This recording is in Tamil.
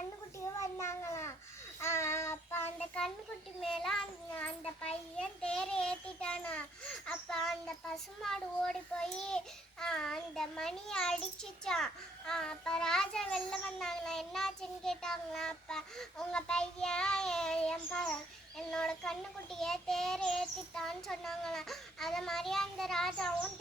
கண்ணுக்குட்டியும் வந்தாங்களாம் அப்போ அந்த கண்ணுக்குட்டி மேலே அந்த அந்த பையன் தேரை ஏற்றிட்டானா அப்போ அந்த பசுமாடு ஓடி போய் அந்த மணியை அடிச்சிச்சான் அப்போ ராஜா வெளில வந்தாங்களா? என்னாச்சுன்னு கேட்டாங்களா? அப்போ உங்கள் பையன் என் ப- என்னோட கண்ணுக்குட்டியை தேர் ஏற்றிட்டான்னு சொன்னாங்களாம் அதை மாதிரி அந்த ராஜாவும்